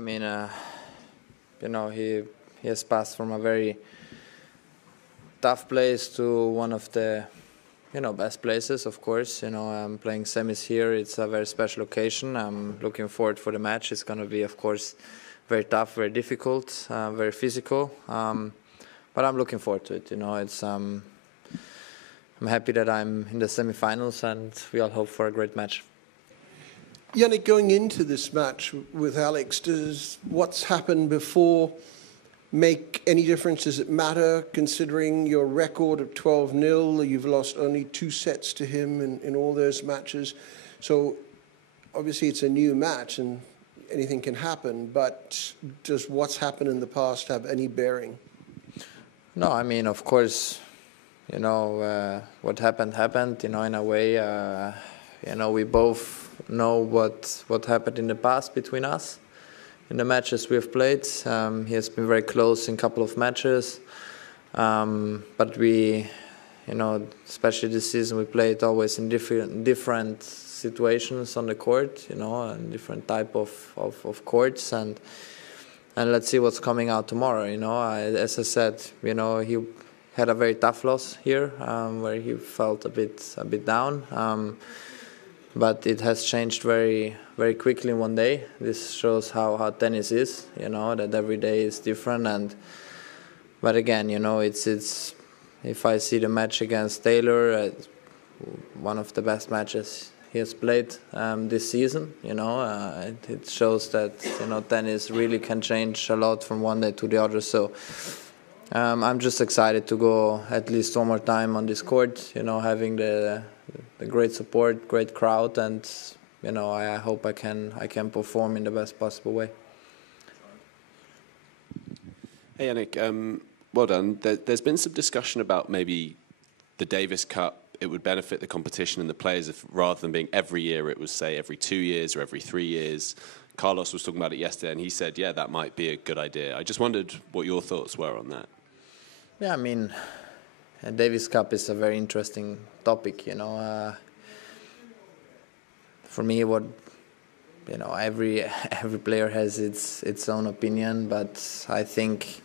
mean, he has passed from a very tough place to one of the, best places, of course. I'm playing semis here. It's a very special occasion. I'm looking forward for the match. It's going to be, of course, very tough, very difficult, very physical. But I'm looking forward to it. I'm happy that I'm in the semifinals, and we all hope for a great match. Jannik, going into this match with Alex, does what's happened before make any difference? Does it matter, considering your record of 12-0? You've lost only 2 sets to him in all those matches. So obviously it's a new match and anything can happen, but does what's happened in the past have any bearing? No, I mean, of course, what happened, in a way. We both know what happened in the past between us in the matches we have played. He has been very close in a couple of matches, but we, especially this season, we played always in different situations on the court, and different type of courts, and let's see what's coming out tomorrow. As I said, he had a very tough loss here, where he felt a bit down. But it has changed very, very quickly in one day. This shows how tennis is, that every day is different. But again, it's if I see the match against Taylor, one of the best matches he has played this season. It shows that tennis really can change a lot from one day to the other. So I'm just excited to go at least one more time on this court. Having the great support, great crowd, and I hope I can perform in the best possible way. Hey Jannik, well done. There's been some discussion about maybe the Davis Cup. It would benefit the competition and the players if, rather than being every year, it was say every 2 years or every 3 years. Carlos was talking about it yesterday, and he said, yeah, that might be a good idea. I just wondered what your thoughts were on that. Yeah, I mean, Davis Cup is a very interesting topic, For me, every player has its own opinion, but I think,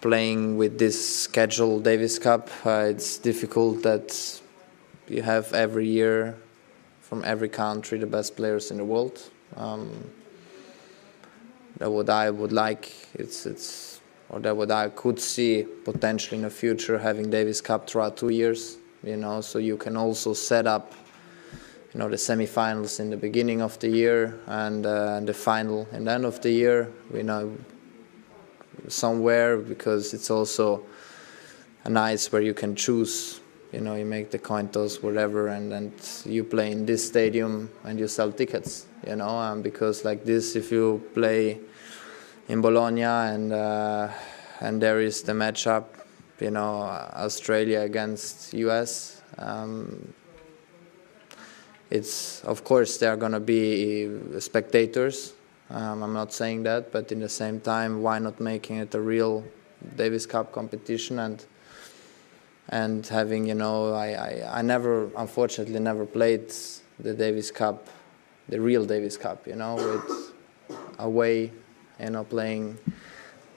playing with this scheduled Davis Cup, it's difficult that you have every year from every country the best players in the world. That what I would like, or that what I could see potentially in the future, having Davis Cup throughout 2 years, so you can also set up, the semifinals in the beginning of the year and the final in the end of the year, somewhere, because it's also a nice where you can choose, you make the coin toss, whatever, and you play in this stadium and you sell tickets, because like this, if you play in Bologna and there is the matchup, Australia against US. It's, of course, there are going to be spectators. I'm not saying that, but in the same time, why not making it a real Davis Cup competition and having, I unfortunately never played the Davis Cup, the real Davis Cup, with away, playing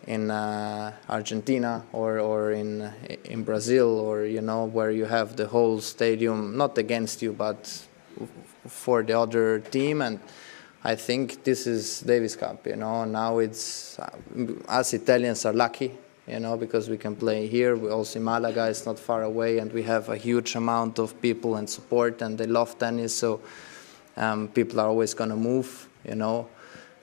in Argentina or in Brazil, or where you have the whole stadium not against you but for the other team. And I think this is Davis Cup. Now it's us Italians are lucky, because we can play here. We also in Malaga, it's not far away, and we have a huge amount of people and support, and they love tennis. So people are always going to move,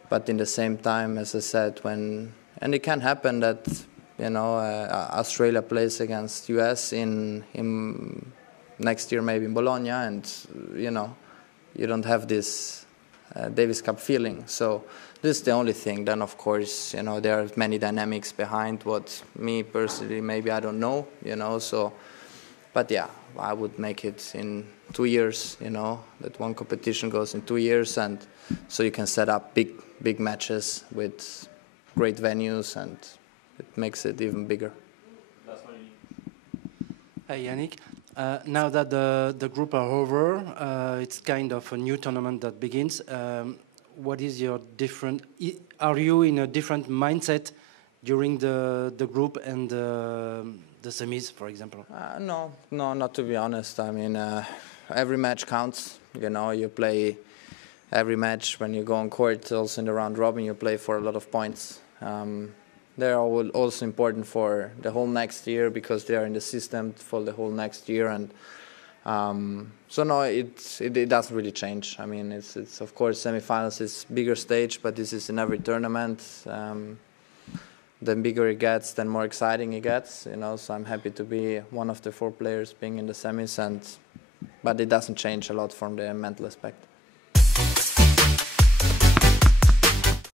But in the same time, as I said, and it can happen that, Australia plays against US in next year, maybe in Bologna, and, you don't have this Davis Cup feeling. So this is the only thing. Then, of course, there are many dynamics behind what me personally, maybe I don't know, so, but yeah, I would make it in 2 years, that one competition goes in 2 years, and so you can set up big matches with great venues, and it makes it even bigger. Hey, Jannik. Now that the group are over, it's kind of a new tournament that begins. what is your different? Are you in a different mindset during the group and the semis, for example? No, not to be honest. I mean, every match counts. You know, you play every match when you go on court. Also in the round robin, you play for a lot of points. They're also important for the whole next year because they are in the system for the whole next year. And so no, it doesn't really change. I mean, it's of course semifinals is bigger stage, but this is in every tournament. The bigger it gets, then more exciting it gets. You know, so I'm happy to be one of the 4 players being in the semis, but it doesn't change a lot from the mental aspect.